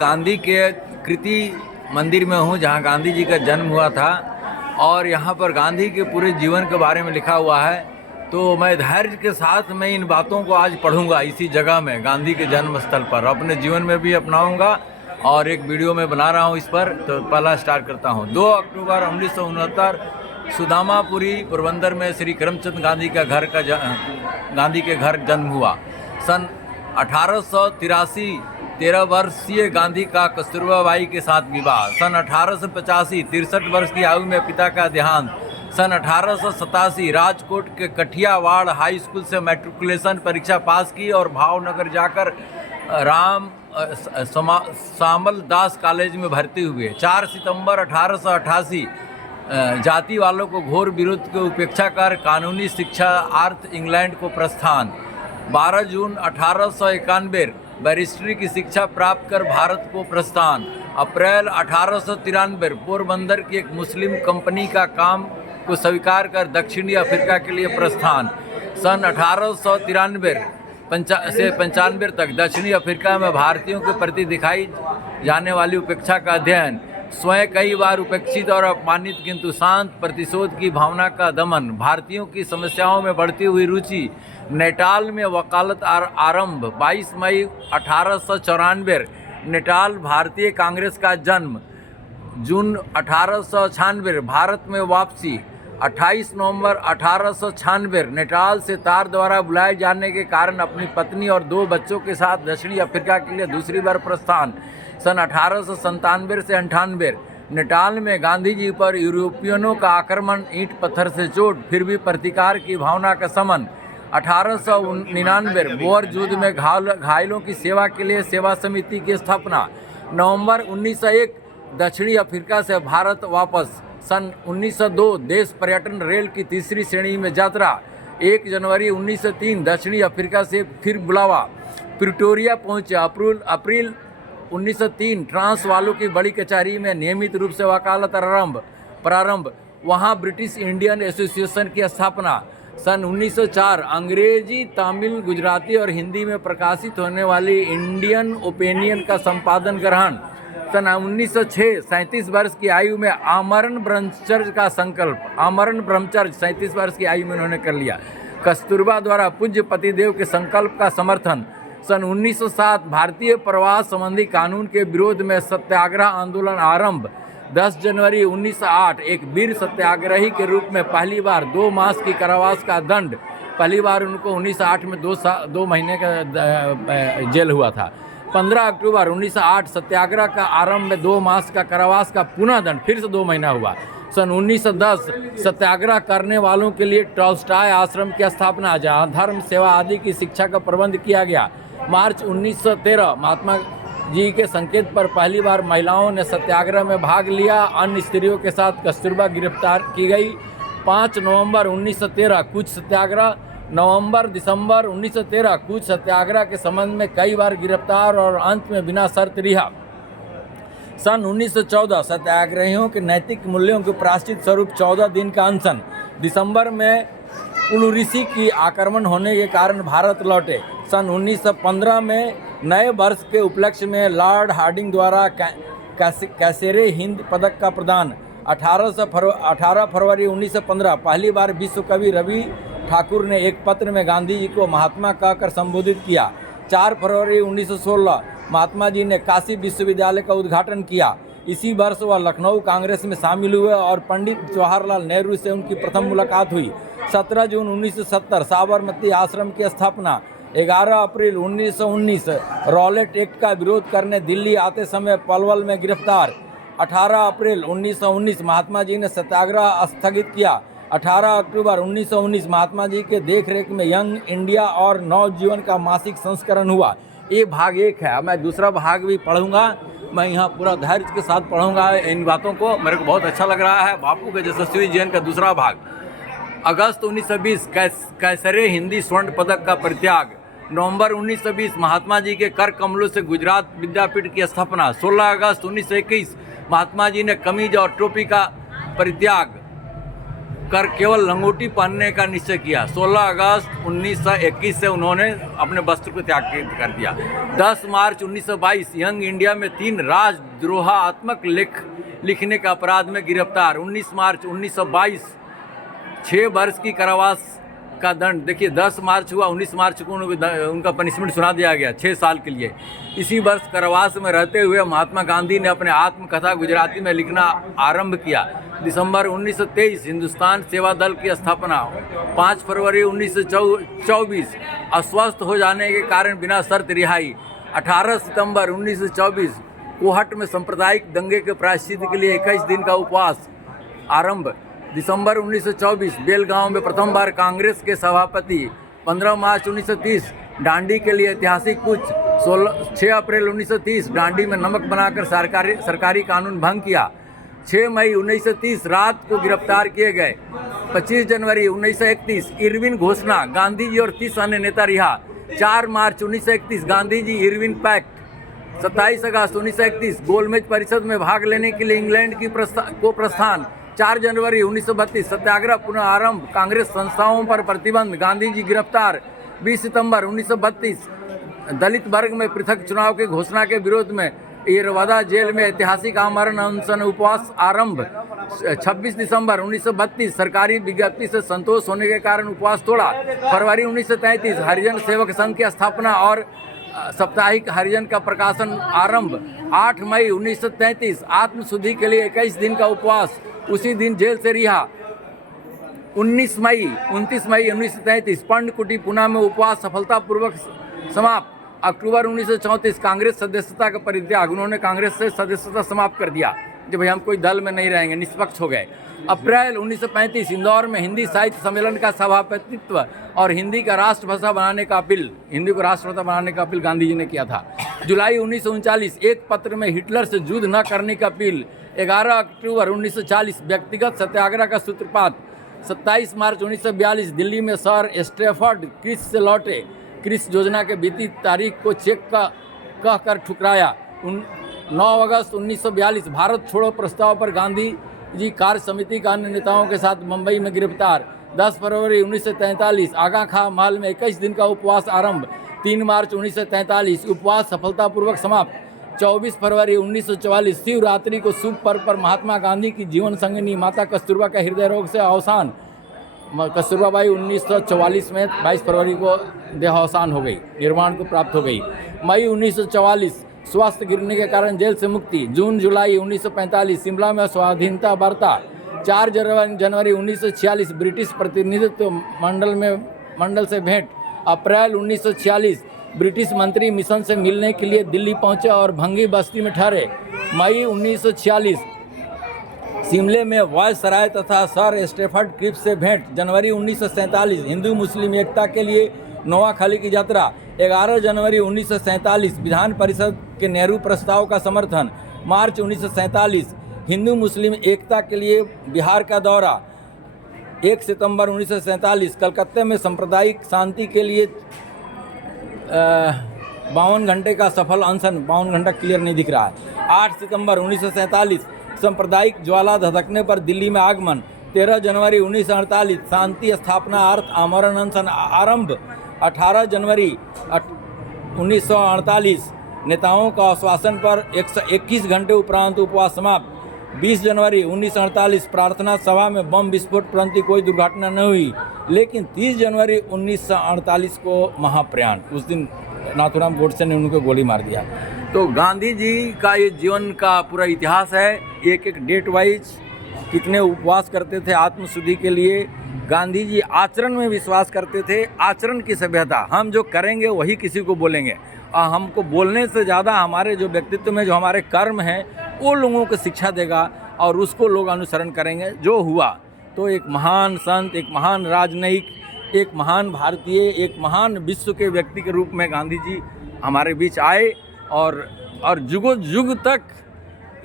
गांधी के कृति मंदिर में हूँ जहाँ गांधी जी का जन्म हुआ था और यहाँ पर गांधी के पूरे जीवन के बारे में लिखा हुआ है। तो मैं धैर्य के साथ मैं इन बातों को आज पढ़ूंगा इसी जगह में, गांधी के जन्म स्थल पर, अपने जीवन में भी अपनाऊंगा और एक वीडियो में बना रहा हूँ इस पर। तो पहला स्टार्ट करता हूँ। 2 अक्टूबर 1969 सुदामापुरी पोरबंदर में श्री करमचंद गांधी के घर जन्म हुआ। सन 1883 13 वर्षीय गांधी का कस्तूरबा बाई के साथ विवाह। सन 1885 63 वर्ष की आयु में पिता का देहांत। सन 1887 राजकोट के कठियावाड़ हाई स्कूल से मैट्रिकुलेशन परीक्षा पास की और भावनगर जाकर सामल दास कॉलेज में भर्ती हुए। 4 सितंबर 1888 जाति वालों को घोर विरोध की उपेक्षा कर कानूनी शिक्षा अर्थ इंग्लैंड को प्रस्थान। 12 जून 1891 बैरिस्ट्री की शिक्षा प्राप्त कर भारत को प्रस्थान। अप्रैल 1893 पोरबंदर की एक मुस्लिम कंपनी का काम को स्वीकार कर दक्षिणी अफ्रीका के लिए प्रस्थान। सन 1893 से 95 तक दक्षिणी अफ्रीका में भारतीयों के प्रति दिखाई जाने वाली उपेक्षा का अध्ययन। स्वयं कई बार उपेक्षित और अपमानित किंतु शांत प्रतिशोध की भावना का दमन। भारतीयों की समस्याओं में बढ़ती हुई रुचि। नेटाल में वकालत आरंभ। 22 मई 1894 नेटाल भारतीय कांग्रेस का जन्म। जून 1896 भारत में वापसी। 28 नवंबर 1896 नेटाल से तार द्वारा बुलाए जाने के कारण अपनी पत्नी और 2 बच्चों के साथ दक्षिणी अफ्रीका के लिए दूसरी बार प्रस्थान। सन 1897 से 98 नेटाल में गांधी जी पर यूरोपियनों का आक्रमण, ईंट पत्थर से चोट, फिर भी प्रतिकार की भावना का समन। 1899 बोअर युद्ध में घायलों की सेवा के लिए सेवा समिति की स्थापना। नवंबर 1901 दक्षिणी अफ्रीका से भारत वापस। सन 1902 देश पर्यटन रेल की 3री श्रेणी में यात्रा। 1 जनवरी 1903 दक्षिणी अफ्रीका से फिर बुलावा। प्रिटोरिया पहुंचे। अप्रैल 1903 ट्रांस वालों की बड़ी कचहरी में नियमित रूप से वकालत प्रारंभ। वहां ब्रिटिश इंडियन एसोसिएशन की स्थापना। सन 1904 अंग्रेजी, तमिल, गुजराती और हिंदी में प्रकाशित होने वाली इंडियन ओपिनियन का संपादन ग्रहण। सन 1906 37 वर्ष की आयु में आमरण ब्रह्मचर्य का संकल्प। आमरण ब्रह्मचर्य 37 वर्ष की आयु में उन्होंने कर लिया। कस्तूरबा द्वारा पूज्य पतिदेव के संकल्प का समर्थन। सन 1907 भारतीय प्रवास संबंधी कानून के विरोध में सत्याग्रह आंदोलन आरंभ। 10 जनवरी 1908 एक वीर सत्याग्रही के रूप में पहली बार 2 मास की कारावास का दंड। पहली बार उनको 1908 में 2 महीने का जेल हुआ था। 15 अक्टूबर 1908 सत्याग्रह का आरंभ में 2 मास का कारावास का पुनः दंड, फिर से 2 महीना हुआ। सन 1910 सत्याग्रह करने वालों के लिए टॉल्स्टॉय आश्रम की स्थापना, जहाँ धर्म सेवा आदि की शिक्षा का प्रबंध किया गया। मार्च 1913 महात्मा जी के संकेत पर पहली बार महिलाओं ने सत्याग्रह में भाग लिया। अन्य स्त्रियों के साथ कस्तूरबा गिरफ्तार की गई। 5 नवंबर 1913 कूच सत्याग्रह। नवंबर दिसंबर 1913 कूच सत्याग्रह के संबंध में कई बार गिरफ्तार और अंत में बिना शर्त रिहा। सन 1914 सत्याग्रहियों के नैतिक मूल्यों के प्रायश्चित स्वरूप 14 दिन का अनशन। दिसंबर में उलूरिसी की आक्रमण होने के कारण भारत लौटे। सन 1915 में नए वर्ष के उपलक्ष्य में लॉर्ड हार्डिंग द्वारा कैसरे हिंद पदक का प्रदान। 18 फरवरी 1915 पहली बार विश्व कवि रवि ठाकुर ने एक पत्र में गांधी जी को महात्मा कहकर संबोधित किया। 4 फरवरी 1916 महात्मा जी ने काशी विश्वविद्यालय का उद्घाटन किया। इसी वर्ष वह लखनऊ कांग्रेस में शामिल हुए और पंडित जवाहरलाल नेहरू से उनकी प्रथम मुलाकात हुई। 17 जून 1970 साबरमती आश्रम की स्थापना। 11 अप्रैल 1919 रॉलेट एक्ट का विरोध करने दिल्ली आते समय पलवल में गिरफ्तार। 18 अप्रैल 1919 महात्मा जी ने सत्याग्रह स्थगित किया। 18 अक्टूबर 1919 महात्मा जी के देखरेख में यंग इंडिया और नवजीवन का मासिक संस्करण हुआ। ये भाग 1 है। मैं दूसरा भाग भी पढ़ूंगा। मैं यहाँ पूरा धैर्य के साथ पढ़ूंगा इन बातों को। मेरे को बहुत अच्छा लग रहा है। बापू के यशस्वी जीवन का दूसरा भाग। अगस्त 1920 कैसरे हिंदी स्वर्ण पदक का परित्याग। नवंबर 1920 महात्मा जी के कर कमलों से गुजरात विद्यापीठ की स्थापना। 16 अगस्त 1921 महात्मा जी ने कमीज और टोपी का परित्याग। कर केवल लंगोटी पहनने का निश्चय किया। 16 अगस्त 1921 से उन्होंने अपने वस्त्र को त्याग कर दिया। 10 मार्च 1922 यंग इंडिया में 3 राजद्रोहात्मक लेख लिखने के अपराध में गिरफ्तार। 19 मार्च 1922 6 वर्ष की कारावास का दंड। देखिए 10 मार्च हुआ, 19 मार्च को उनका पनिशमेंट सुना दिया गया 6 साल के लिए। इसी वर्ष कारावास में रहते हुए महात्मा गांधी ने अपने आत्मकथा गुजराती में लिखना आरंभ किया। दिसंबर 1923 हिंदुस्तान सेवा दल की स्थापना। 5 फरवरी 1924 अस्वस्थ हो जाने के कारण बिना शर्त रिहाई। 18 सितंबर 1924 कोहट में सांप्रदायिक दंगे के प्रायश्चित के लिए 21 दिन का उपवास आरंभ। दिसंबर 1924 बेलगांव में प्रथम बार कांग्रेस के सभापति। 15 मार्च 1930 डांडी के लिए ऐतिहासिक कूच। 6 अप्रैल 1930 डांडी में नमक बनाकर सरकारी कानून भंग किया। 6 मई 1930 रात को गिरफ्तार किए गए। 25 जनवरी 1931 इरविन घोषणा, गांधी जी और 30 अन्य नेता रिहा। 4 मार्च 1931 गांधी जी इरविन पैक्ट। 27 अगस्त 1931 गोलमेज परिषद में भाग लेने के लिए इंग्लैंड की प्रस्थान। 4 जनवरी 1932 सत्याग्रह पुनः आरंभ, कांग्रेस संस्थाओं पर प्रतिबंध, गांधी जी गिरफ्तार। 20 सितंबर 1932 दलित वर्ग में पृथक चुनाव की घोषणा के विरोध में इरवादा जेल में ऐतिहासिक आमरण अनशन उपवास आरंभ। 26 दिसंबर 1932 सरकारी विज्ञप्ति से संतोष होने के कारण उपवास तोड़ा। फरवरी 1933 हरिजन सेवक संघ की स्थापना और साप्ताहिक हरिजन का प्रकाशन आरंभ। 8 मई 1933 आत्मशुद्धि के लिए 21 दिन का उपवास, उसी दिन जेल से रिहा। 29 मई 1933 पर्णकुटी पुणे में उपवास सफलतापूर्वक समाप्त। अक्टूबर 1934 कांग्रेस सदस्यता का परित्याग, उन्होंने कांग्रेस से सदस्यता समाप्त कर दिया कि भाई हम कोई दल में नहीं रहेंगे, निष्पक्ष हो गए। अप्रैल 1935 इंदौर में हिंदी साहित्य सम्मेलन का सभापतित्व और हिंदी का राष्ट्रभाषा बनाने का अपील, हिंदी को राष्ट्रभाषा बनाने का अपील गांधी जी ने किया था। जुलाई 1939 एक पत्र में हिटलर से युद्ध न करने का अपील। 11 अक्टूबर 1940 व्यक्तिगत सत्याग्रह का सूत्रपात। 27 मार्च 1942 दिल्ली में सर स्टैफर्ड क्रिस से लौटे। क्रिस योजना के बीती तारीख को चेक कहकर ठुकराया। 9 अगस्त 1942 भारत छोड़ो प्रस्ताव पर गांधी जी कार्य समिति का अन्य नेताओं के साथ मुंबई में गिरफ्तार। 10 फरवरी 1943 आगा खां महल में 21 दिन का उपवास आरंभ। 3 मार्च 1943 उपवास सफलतापूर्वक समाप्त। 24 फरवरी 1944 शिवरात्रि को शुभ पर्व पर महात्मा गांधी की जीवन संगिनी माता कस्तूरबा का हृदय रोग से अवसान। कस्तूरबा बाई 1944 में 22 फरवरी को देहावसान हो गई, निर्वाण को प्राप्त हो गई। मई 1944 स्वास्थ्य गिरने के कारण जेल से मुक्ति। जून जुलाई 1945 शिमला में स्वाधीनता वार्ता। 4 जनवरी 1946 ब्रिटिश प्रतिनिधित्व मंडल से भेंट। अप्रैल 1946 ब्रिटिश मंत्री मिशन से मिलने के लिए दिल्ली पहुंचे और भंगी बस्ती में ठहरे। मई 1946 शिमले में वायसराय तथा सर स्टैफर्ड क्रिप्स से भेंट। जनवरी 1947 हिंदू मुस्लिम एकता के लिए नोआखाली की यात्रा। 11 जनवरी 1947 विधान परिषद के नेहरू प्रस्ताव का समर्थन। मार्च 1947 हिंदू मुस्लिम एकता के लिए बिहार का दौरा। 1 सितंबर 1947 कलकत्ते में सांप्रदायिक शांति के लिए 52 घंटे का सफल अनशन। 52 घंटा क्लियर नहीं दिख रहा है। 8 सितंबर 1947 सांप्रदायिक ज्वाला धधकने पर दिल्ली में आगमन। 13 जनवरी 1948 शांति स्थापना अर्थ आमरण अनशन आरंभ। 18 जनवरी 1948 नेताओं का आश्वासन पर 121 घंटे उपरांत उपवास समाप्त। 20 जनवरी 1948 प्रार्थना सभा में बम विस्फोट परंतु कोई दुर्घटना न हुई, लेकिन 30 जनवरी 1948 को महाप्रयाण, उस दिन नाथूराम गोडसे ने उनको गोली मार दिया। तो गांधी जी का ये जीवन का पूरा इतिहास है। एक एक डेट वाइज कितने उपवास करते थे आत्मशुद्धि के लिए। गांधी जी आचरण में विश्वास करते थे, आचरण की सभ्यता। हम जो करेंगे वही किसी को बोलेंगे, और हमको बोलने से ज़्यादा हमारे जो व्यक्तित्व में जो हमारे कर्म हैं वो लोगों को शिक्षा देगा और उसको लोग अनुसरण करेंगे। जो हुआ तो एक महान संत, एक महान राजनयिक, एक महान भारतीय, एक महान विश्व के व्यक्ति के रूप में गांधी जी हमारे बीच आए और जुगों जुग तक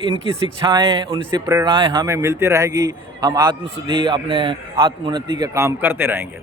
इनकी शिक्षाएं, उनसे प्रेरणाएं हमें मिलती रहेगी। हम आत्मशुद्धि, अपने आत्मोन्नति का काम करते रहेंगे।